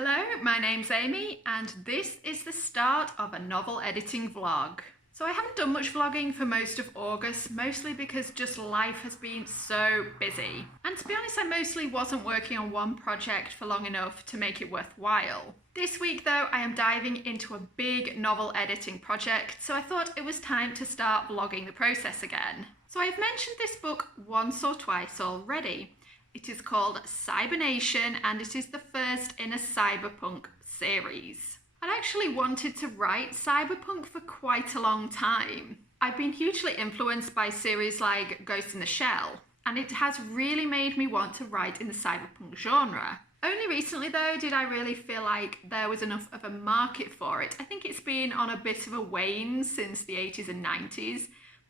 Hello, my name's Amy and this is the start of a novel editing vlog. So I haven't done much vlogging for most of August, mostly because just life has been so busy. And to be honest, I mostly wasn't working on one project for long enough to make it worthwhile. This week though, I am diving into a big novel editing project, so I thought it was time to start vlogging the process again. So I've mentioned this book once or twice already. It is called Cybernation and it is the first in a cyberpunk series. I'd actually wanted to write cyberpunk for quite a long time. I've been hugely influenced by series like Ghost in the Shell, and it has really made me want to write in the cyberpunk genre. Only recently though did I really feel like there was enough of a market for it. I think it's been on a bit of a wane since the 80s and 90s,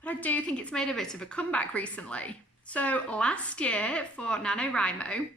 but I do think it's made a bit of a comeback recently. So last year for NaNoWriMo,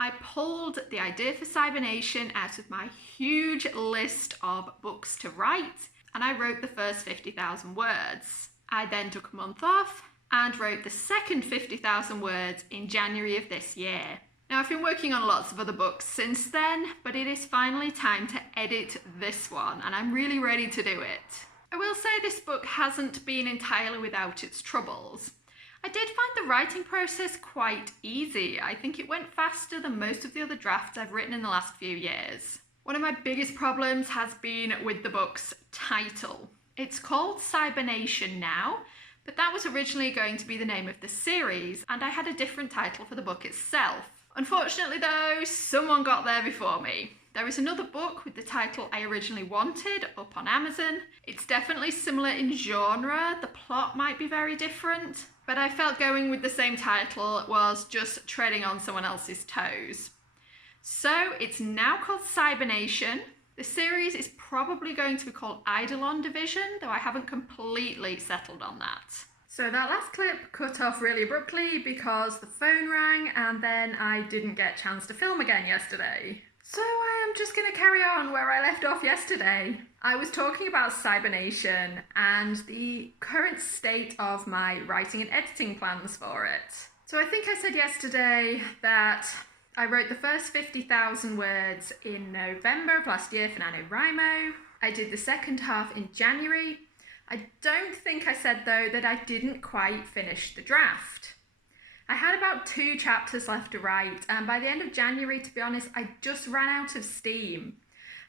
I pulled the idea for Cybernation out of my huge list of books to write, and I wrote the first 50,000 words. I then took a month off and wrote the second 50,000 words in January of this year. Now I've been working on lots of other books since then, but it is finally time to edit this one, and I'm really ready to do it. I will say this book hasn't been entirely without its troubles. I did find the writing process quite easy. I think it went faster than most of the other drafts I've written in the last few years. One of my biggest problems has been with the book's title. It's called Cybernation now, but that was originally going to be the name of the series, and I had a different title for the book itself. Unfortunately though, someone got there before me. There is another book with the title I originally wanted up on Amazon. It's definitely similar in genre, the plot might be very different, but I felt going with the same title was just treading on someone else's toes. So it's now called Cybernation. The series is probably going to be called Eidolon Division, though I haven't completely settled on that. So that last clip cut off really abruptly because the phone rang and then I didn't get a chance to film again yesterday. So I am just going to carry on where I left off yesterday. I was talking about Cybernation and the current state of my writing and editing plans for it. So I think I said yesterday that I wrote the first 50,000 words in November of last year for NaNoWriMo. I did the second half in January. I don't think I said though that I didn't quite finish the draft. I had about 2 chapters left to write, and by the end of January, to be honest, I just ran out of steam.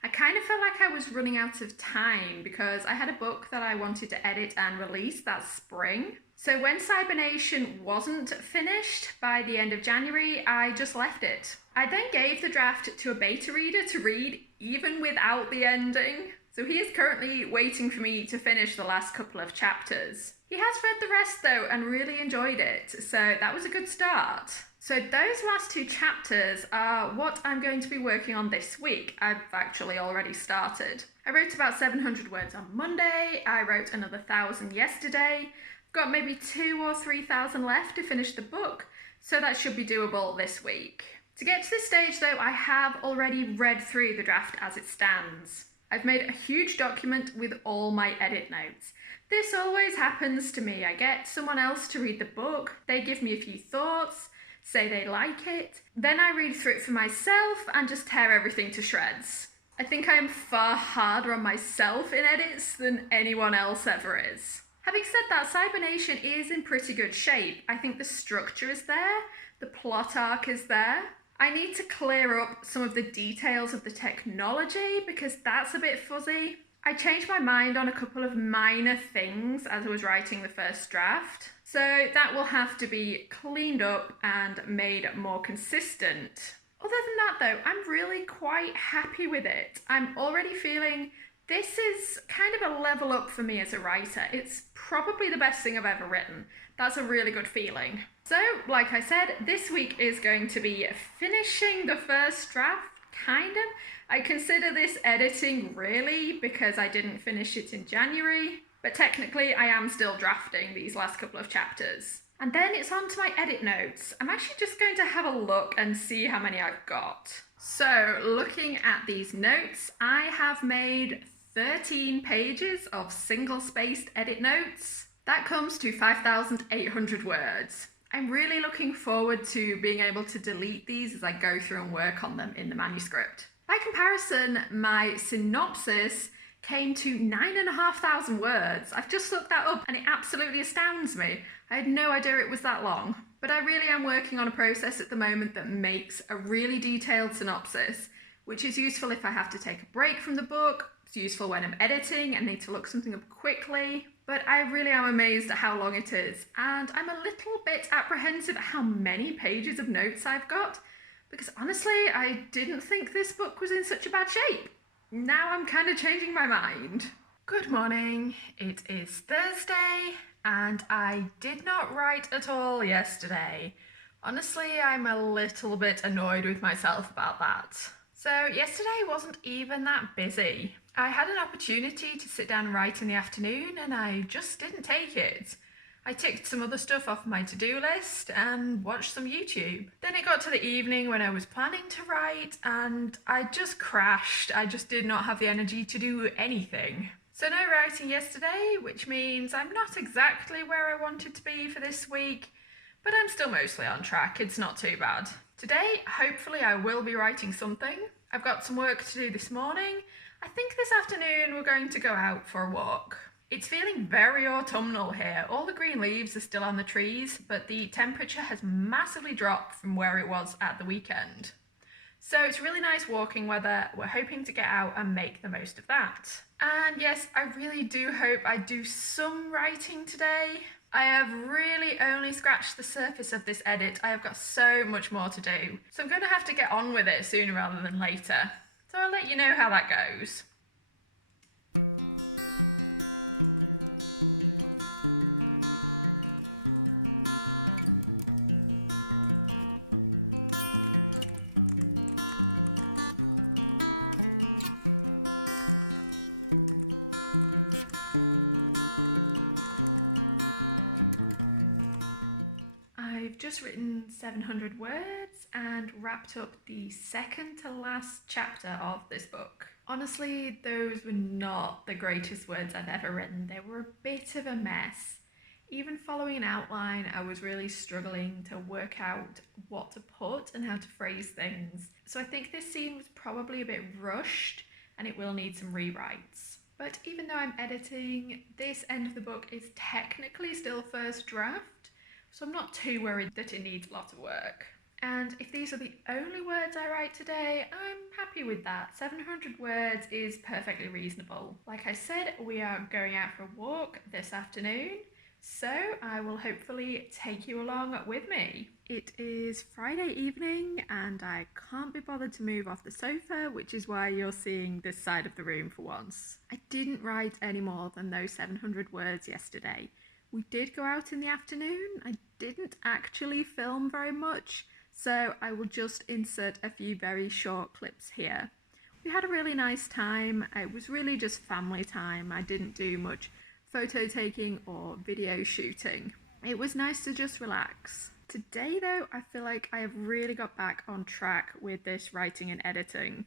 I kind of felt like I was running out of time because I had a book that I wanted to edit and release that spring. So when Cybernation wasn't finished by the end of January, I just left it. I then gave the draft to a beta reader to read even without the ending. So he is currently waiting for me to finish the last couple of chapters. He has read the rest though and really enjoyed it, so that was a good start. So those last 2 chapters are what I'm going to be working on this week. I've actually already started. I wrote about 700 words on Monday, I wrote another 1,000 yesterday. I've got maybe 2,000 or 3,000 left to finish the book, so that should be doable this week. To get to this stage though, I have already read through the draft as it stands. I've made a huge document with all my edit notes. This always happens to me. I get someone else to read the book, they give me a few thoughts, say they like it, then I read through it for myself and just tear everything to shreds. I think I am far harder on myself in edits than anyone else ever is. Having said that, Cybernation is in pretty good shape. I think the structure is there, the plot arc is there. I need to clear up some of the details of the technology because that's a bit fuzzy. I changed my mind on a couple of minor things as I was writing the first draft, so that will have to be cleaned up and made more consistent. Other than that though, I'm really quite happy with it. I'm already feeling this is kind of a level up for me as a writer. It's probably the best thing I've ever written. That's a really good feeling. So, like I said, this week is going to be finishing the first draft, kind of. I consider this editing really because I didn't finish it in January, but technically I am still drafting these last couple of chapters. And then it's on to my edit notes. I'm actually just going to have a look and see how many I've got. So, looking at these notes, I have made 13 pages of single-spaced edit notes. That comes to 5,800 words. I'm really looking forward to being able to delete these as I go through and work on them in the manuscript. By comparison, my synopsis came to 9,500 words. I've just looked that up and it absolutely astounds me. I had no idea it was that long. But I really am working on a process at the moment that makes a really detailed synopsis, which is useful if I have to take a break from the book. It's useful when I'm editing and need to look something up quickly. But I really am amazed at how long it is. And I'm a little bit apprehensive at how many pages of notes I've got, because honestly, I didn't think this book was in such a bad shape. Now I'm kind of changing my mind. Good morning, it is Thursday, and I did not write at all yesterday. Honestly, I'm a little bit annoyed with myself about that. So yesterday wasn't even that busy. I had an opportunity to sit down and write in the afternoon, and I just didn't take it. I ticked some other stuff off my to-do list and watched some YouTube. Then it got to the evening when I was planning to write and I just crashed. I just did not have the energy to do anything. So no writing yesterday, which means I'm not exactly where I wanted to be for this week, but I'm still mostly on track. It's not too bad. Today, hopefully I will be writing something. I've got some work to do this morning. I think this afternoon we're going to go out for a walk. It's feeling very autumnal here. All the green leaves are still on the trees, but the temperature has massively dropped from where it was at the weekend. So it's really nice walking weather. We're hoping to get out and make the most of that. And yes, I really do hope I do some writing today. I have really only scratched the surface of this edit. I have got so much more to do. So I'm going to have to get on with it sooner rather than later. So I'll let you know how that goes. I've just written 700 words and wrapped up the second to last chapter of this book. Honestly, those were not the greatest words I've ever written. They were a bit of a mess. Even following an outline, I was really struggling to work out what to put and how to phrase things. So I think this scene was probably a bit rushed and it will need some rewrites. But even though I'm editing, this end of the book is technically still first draft. So I'm not too worried that it needs a lot of work. And if these are the only words I write today, I'm happy with that. 700 words is perfectly reasonable. Like I said, we are going out for a walk this afternoon, so I will hopefully take you along with me. It is Friday evening and I can't be bothered to move off the sofa, which is why you're seeing this side of the room for once. I didn't write any more than those 700 words yesterday. We did go out in the afternoon. I didn't actually film very much, so I will just insert a few very short clips here. We had a really nice time. It was really just family time. I didn't do much photo taking or video shooting. It was nice to just relax. Today though, I feel like I have really got back on track with this writing and editing.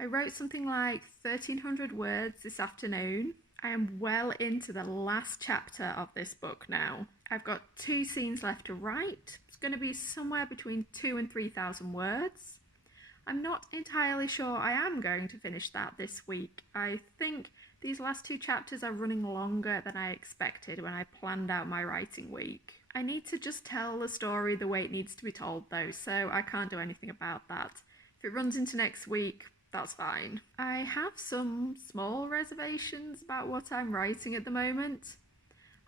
I wrote something like 1,300 words this afternoon. I am well into the last chapter of this book now. I've got 2 scenes left to write. It's going to be somewhere between 2,000 and 3,000 words. I'm not entirely sure I am going to finish that this week. I think these last 2 chapters are running longer than I expected when I planned out my writing week. I need to just tell the story the way it needs to be told though, so I can't do anything about that. If it runs into next week, that's fine. I have some small reservations about what I'm writing at the moment.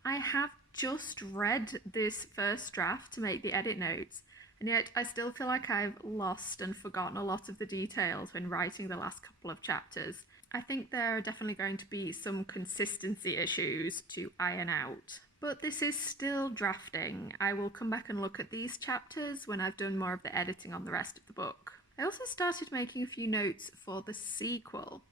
I have just read this first draft to make the edit notes, and yet I still feel like I've lost and forgotten a lot of the details when writing the last couple of chapters. I think there are definitely going to be some consistency issues to iron out. But this is still drafting. I will come back and look at these chapters when I've done more of the editing on the rest of the book. I also started making a few notes for the sequel.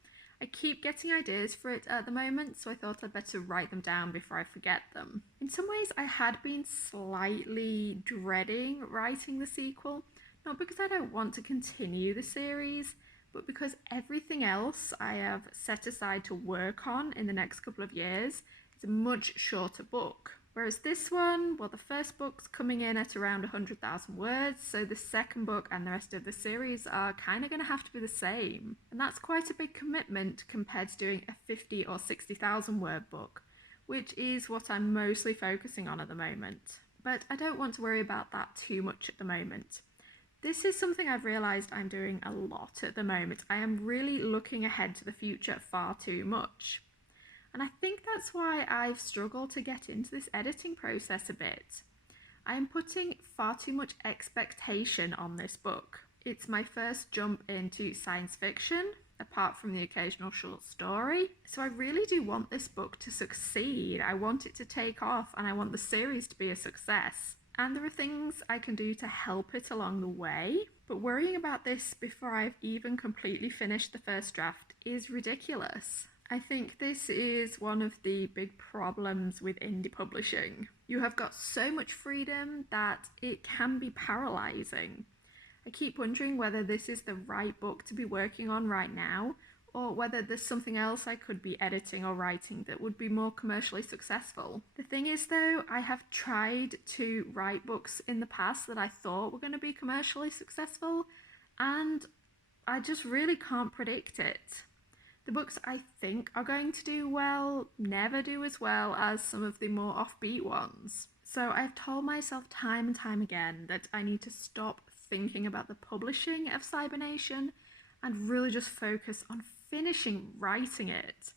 I keep getting ideas for it at the moment, so I thought I'd better write them down before I forget them. In some ways, I had been slightly dreading writing the sequel, not because I don't want to continue the series, but because everything else I have set aside to work on in the next couple of years is a much shorter book. Whereas this one, well, the first book's coming in at around 100,000 words, so the second book and the rest of the series are kind of going to have to be the same. And that's quite a big commitment compared to doing a 50 or 60,000 word book, which is what I'm mostly focusing on at the moment. But I don't want to worry about that too much at the moment. This is something I've realised I'm doing a lot at the moment. I am really looking ahead to the future far too much. And I think that's why I've struggled to get into this editing process a bit. I am putting far too much expectation on this book. It's my first jump into science fiction, apart from the occasional short story. So I really do want this book to succeed. I want it to take off and I want the series to be a success. And there are things I can do to help it along the way. But worrying about this before I've even completely finished the first draft is ridiculous. I think this is one of the big problems with indie publishing. You have got so much freedom that it can be paralysing. I keep wondering whether this is the right book to be working on right now, or whether there's something else I could be editing or writing that would be more commercially successful. The thing is though, I have tried to write books in the past that I thought were going to be commercially successful, and I just really can't predict it. The books I think are going to do well never do as well as some of the more offbeat ones. So I've told myself time and time again that I need to stop thinking about the publishing of Cybernation and really just focus on finishing writing it.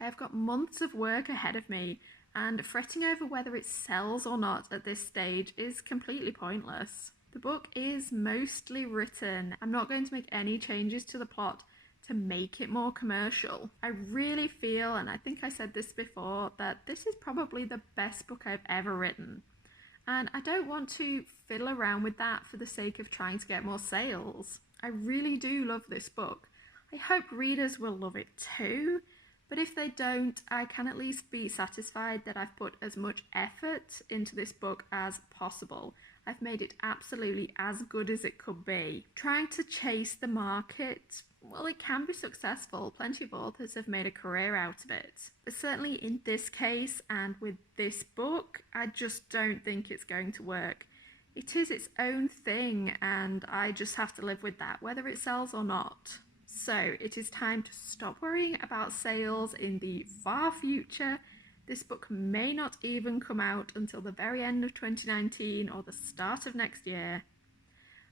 I have got months of work ahead of me, and fretting over whether it sells or not at this stage is completely pointless. The book is mostly written. I'm not going to make any changes to the plot to make it more commercial. I really feel, and I think I said this before, that this is probably the best book I've ever written. And I don't want to fiddle around with that for the sake of trying to get more sales. I really do love this book. I hope readers will love it too, but if they don't, I can at least be satisfied that I've put as much effort into this book as possible. I've made it absolutely as good as it could be. Trying to chase the market, well, it can be successful. Plenty of authors have made a career out of it. But certainly in this case and with this book, I just don't think it's going to work. It is its own thing and I just have to live with that, whether it sells or not. So it is time to stop worrying about sales in the far future. This book may not even come out until the very end of 2019 or the start of next year.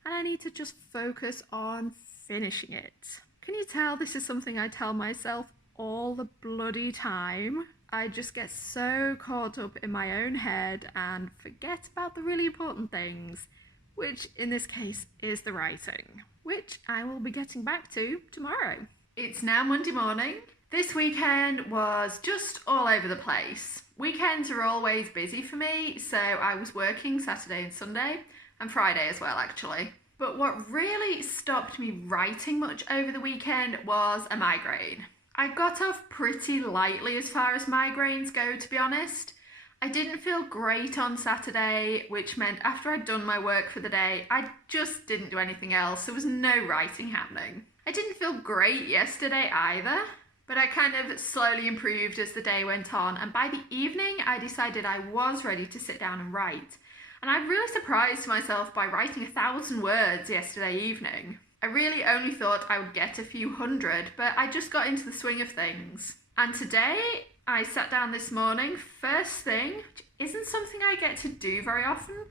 And I need to just focus on finishing it. Can you tell this is something I tell myself all the bloody time? I just get so caught up in my own head and forget about the really important things, which in this case is the writing, which I will be getting back to tomorrow. It's now Monday morning. This weekend was just all over the place. Weekends are always busy for me, so I was working Saturday and Sunday, and Friday as well actually. But what really stopped me writing much over the weekend was a migraine. I got off pretty lightly as far as migraines go, to be honest. I didn't feel great on Saturday, which meant after I'd done my work for the day, I just didn't do anything else. There was no writing happening. I didn't feel great yesterday either, but I kind of slowly improved as the day went on, and by the evening I decided I was ready to sit down and write. And I really surprised myself by writing 1,000 words yesterday evening. I really only thought I would get a few hundred, but I just got into the swing of things. And today I sat down this morning, first thing, which isn't something I get to do very often,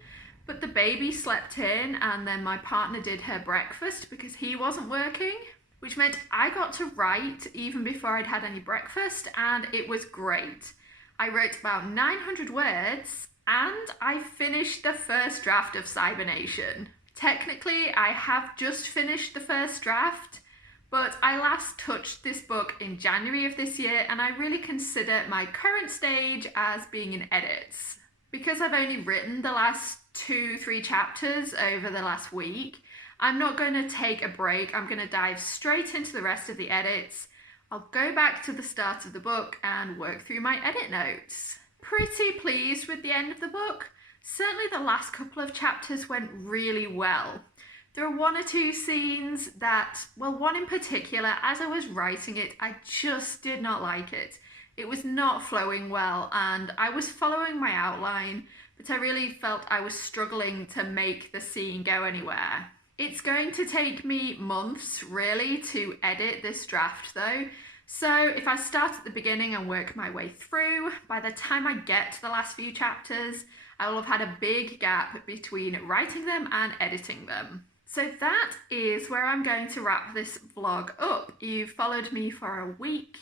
but the baby slept in and then my partner did her breakfast because he wasn't working, which meant I got to write even before I'd had any breakfast, and it was great. I wrote about 900 words and I finished the first draft of Cybernation. Technically, I have just finished the first draft, but I last touched this book in January of this year, and I really consider my current stage as being in edits. Because I've only written the last 2-3 chapters over the last week, I'm not going to take a break. I'm going to dive straight into the rest of the edits. I'll go back to the start of the book and work through my edit notes. Pretty pleased with the end of the book. Certainly the last couple of chapters went really well. There are 1 or 2 scenes that, well, one in particular, as I was writing it, I just did not like it. It was not flowing well and I was following my outline, but I really felt I was struggling to make the scene go anywhere. It's going to take me months really to edit this draft though, so if I start at the beginning and work my way through, by the time I get to the last few chapters, I will have had a big gap between writing them and editing them. So that is where I'm going to wrap this vlog up. You've followed me for a week.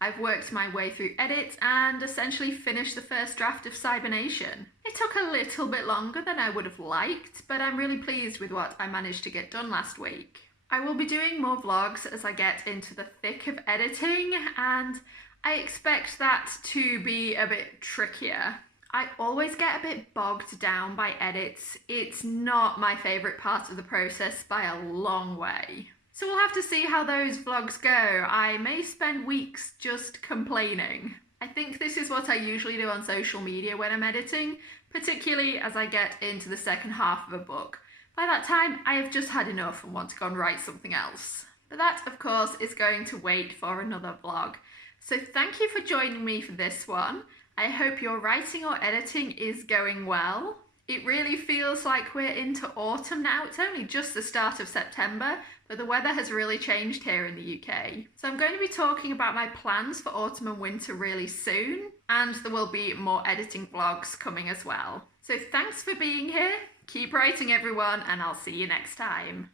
I've worked my way through edits and essentially finished the first draft of Cybernation. It took a little bit longer than I would have liked, but I'm really pleased with what I managed to get done last week. I will be doing more vlogs as I get into the thick of editing, and I expect that to be a bit trickier. I always get a bit bogged down by edits. It's not my favourite part of the process by a long way. So we'll have to see how those vlogs go. I may spend weeks just complaining. I think this is what I usually do on social media when I'm editing, particularly as I get into the second half of a book. By that time, I have just had enough and want to go and write something else. But that, of course, is going to wait for another vlog. So thank you for joining me for this one. I hope your writing or editing is going well. It really feels like we're into autumn now. It's only just the start of September, but the weather has really changed here in the UK. So I'm going to be talking about my plans for autumn and winter really soon, and there will be more editing vlogs coming as well. So thanks for being here. Keep writing everyone, and I'll see you next time.